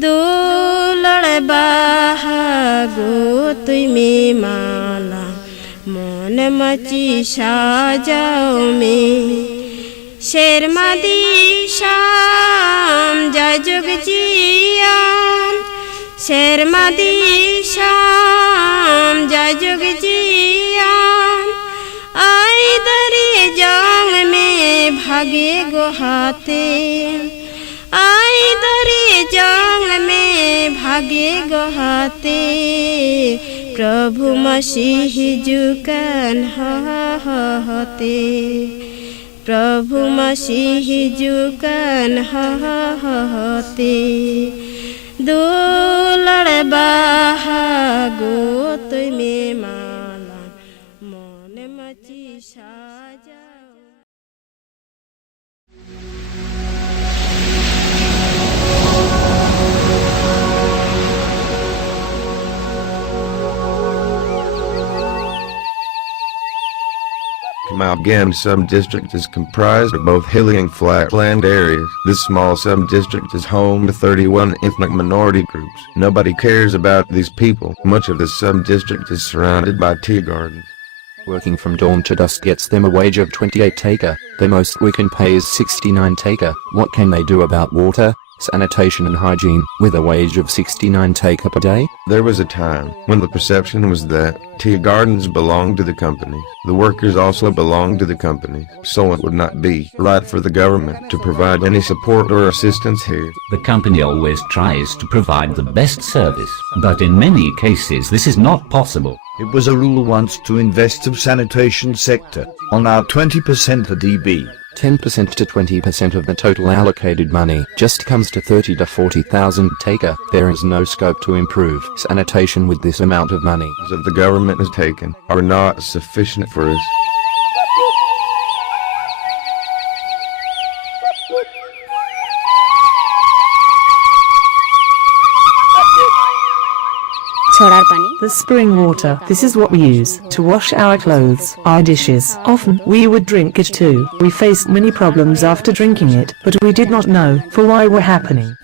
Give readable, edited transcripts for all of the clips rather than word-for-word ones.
दुलड़ बाहागो तुमे माला मन मची साजाओ में शेरमादी शाम जाजुग जियान शेरमादी शाम जाजुग जियान आई दरी जंग में भागे गोहाते आई दरी जंग में भागे गोहाते प्रभु मसीह जुकन होते प्रभु मसीह जुकन होते दुलड़ बाहागो तुमे माला मन मची साजाओ। Kamalgonj sub-district is comprised of both hilly and flatland areas. This small sub-district is home to 31 ethnic minority groups. Nobody cares about these people. Much of this sub-district is surrounded by tea gardens. Working from dawn to dusk gets them a wage of 28 taka. The most we can pay is 69 taka. What can they do about water, sanitation and hygiene, with a wage of 69 taka per day? There was a time when the perception was that tea gardens belonged to the companies. The workers also belonged to the companies, so it would not be right for the government to provide any support or assistance here. The company always tries to provide the best service, but in many cases this is not possible. It was a rule once to invest of sanitation sector on our 20% of DB. 10% to 20% of the total allocated money just comes to 30 to 40,000 taka. There is no scope to improve sanitation with this amount of money. That the government has taken are not sufficient for us. The spring water. This is what we use to wash our clothes, our dishes. Often we would drink it too. We faced many problems after drinking it, but we did not know for why were happening.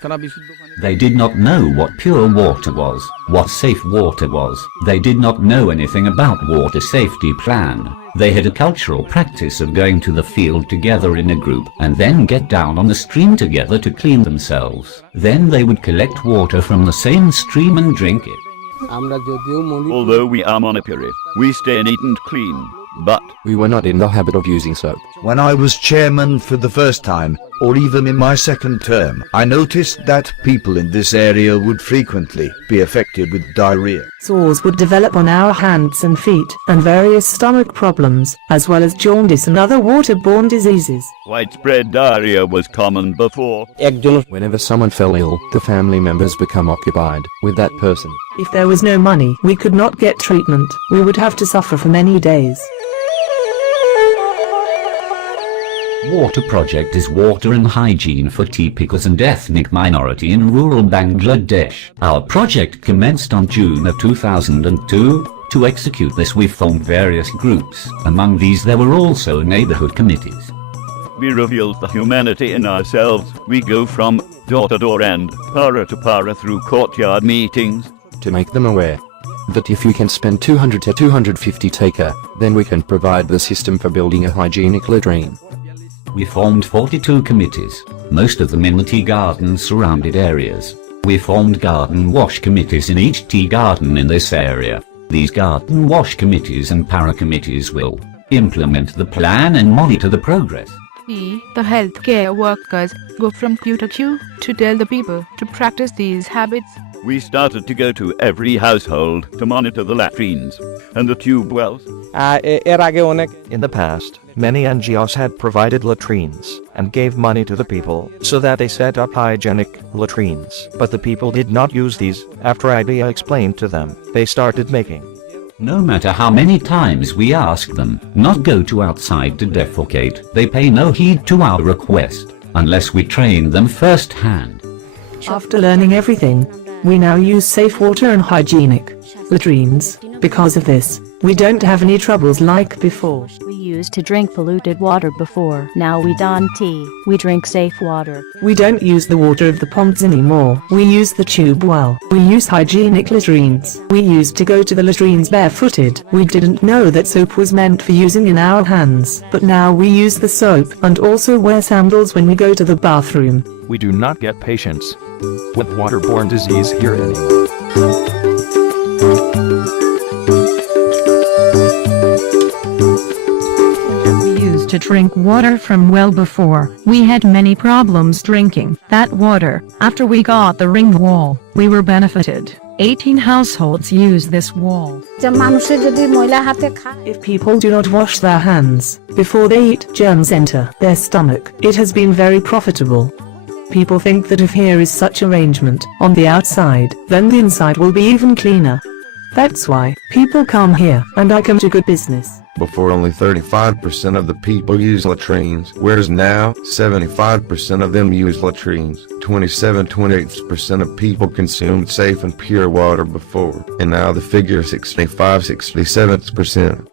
They did not know what pure water was, what safe water was. They did not know anything about water safety plan. They had a cultural practice of going to the field together in a group and then get down on the stream together to clean themselves. Then they would collect water from the same stream and drink it. Although we are Monopuri, we stay neat and clean, but we were not in the habit of using soap. When I was chairman for the first time, or even in my second term, I noticed that people in this area would frequently be affected with diarrhea. Sores would develop on our hands and feet, and various stomach problems, as well as jaundice and other waterborne diseases. Widespread diarrhea was common before. Whenever someone fell ill, the family members become occupied with that person. If there was no money, we could not get treatment. We would have to suffer for many days. Water project is water and hygiene for tea pickers and ethnic minority in rural Bangladesh. Our project commenced on June of 2002. To execute this we formed various groups. Among these there were also neighborhood committees. We revealed the humanity in ourselves. We go from door to door and para to para through courtyard meetings. To make them aware that if you can spend 200 to 250 taka, then we can provide the system for building a hygienic latrine. We formed 42 committees, most of them in the tea garden surrounded areas. We formed garden wash committees in each tea garden in this area. These garden wash committees and para committees will implement the plan and monitor the progress. We, the healthcare workers, go from queue to queue to tell the people to practice these habits. We started to go to every household to monitor the latrines and the tube wells. In the past, many NGOs had provided latrines and gave money to the people so that they set up hygienic latrines. But the people did not use these. After IDEA explained to them, they started making. No matter how many times we ask them not go to outside to defecate, they pay no heed to our request, unless we train them firsthand. After learning everything, we now use safe water and hygienic. latrines. Because of this, we don't have any troubles like before. We used to drink polluted water before. Now we don't. We drink safe water. We don't use the water of the ponds anymore. We use the tube well. We use hygienic latrines. We used to go to the latrines barefooted. We didn't know that soap was meant for using in our hands. But now we use the soap and also wear sandals when we go to the bathroom. We do not get patients with waterborne disease here anymore. We used to drink water from well before. We had many problems drinking that water. After we got the ring wall, we were benefited. 18 households use this wall. If people do not wash their hands before they eat, germs enter their stomach. It has been very profitable. People think that if here is such arrangement on the outside, then the inside will be even cleaner. That's why people come here, and I come to good business. Before, only 35% of the people use latrines, whereas now 75% of them use latrines. 27-28% of people consumed safe and pure water before, and now the figure is 65-67%.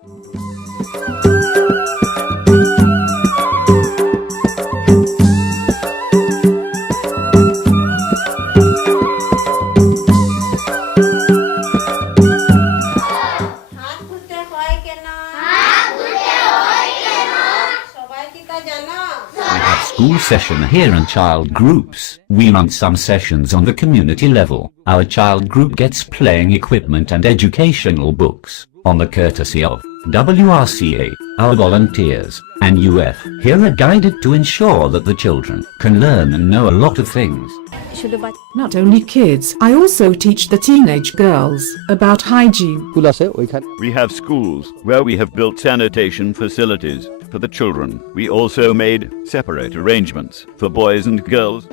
School session here and child groups. We run some sessions on the community level. Our child group gets playing equipment and educational books on the courtesy of WRCA. Our volunteers and UF here are guided to ensure that the children can learn and know a lot of things. Not only kids, I also teach the teenage girls about hygiene. We have schools where we have built sanitation facilities for the children. We also made separate arrangements for boys and girls.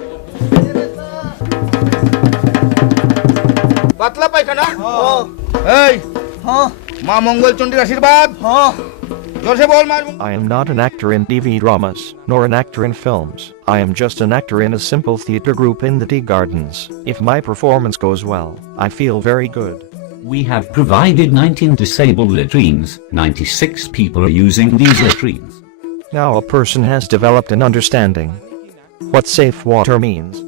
I am not an actor in TV dramas, nor an actor in films. I am just an actor in a simple theater group in the tea gardens. If my performance goes well, I feel very good. We have provided 19 disabled latrines. 96 people are using these latrines. Now a person has developed an understanding what safe water means.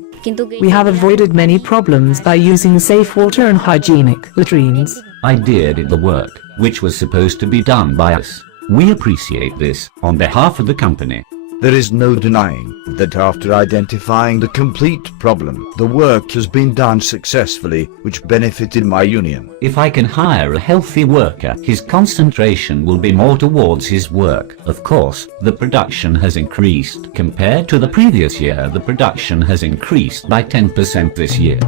We have avoided many problems by using safe water and hygienic latrines. IDEA did the work, which was supposed to be done by us. We appreciate this on behalf of the company. There is no denying that after identifying the complete problem, the work has been done successfully, which benefited my union. If I can hire a healthy worker, his concentration will be more towards his work. Of course, the production has increased. Compared to the previous year, the production has increased by 10% this year.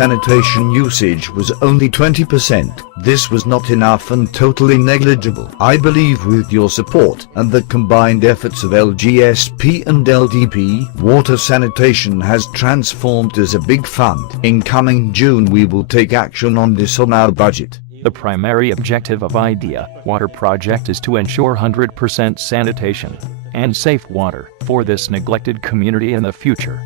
Sanitation usage was only 20%. This was not enough and totally negligible. I believe with your support and the combined efforts of LGSP and LDP, water sanitation has transformed as a big fund. In coming June we will take action on this on our budget. The primary objective of IDEA Water Project is to ensure 100% sanitation and safe water for this neglected community in the future.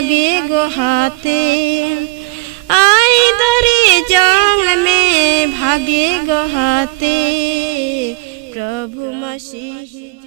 भागे गोहाते आई दरे जंग में भागे गोहाते प्रभु मसीह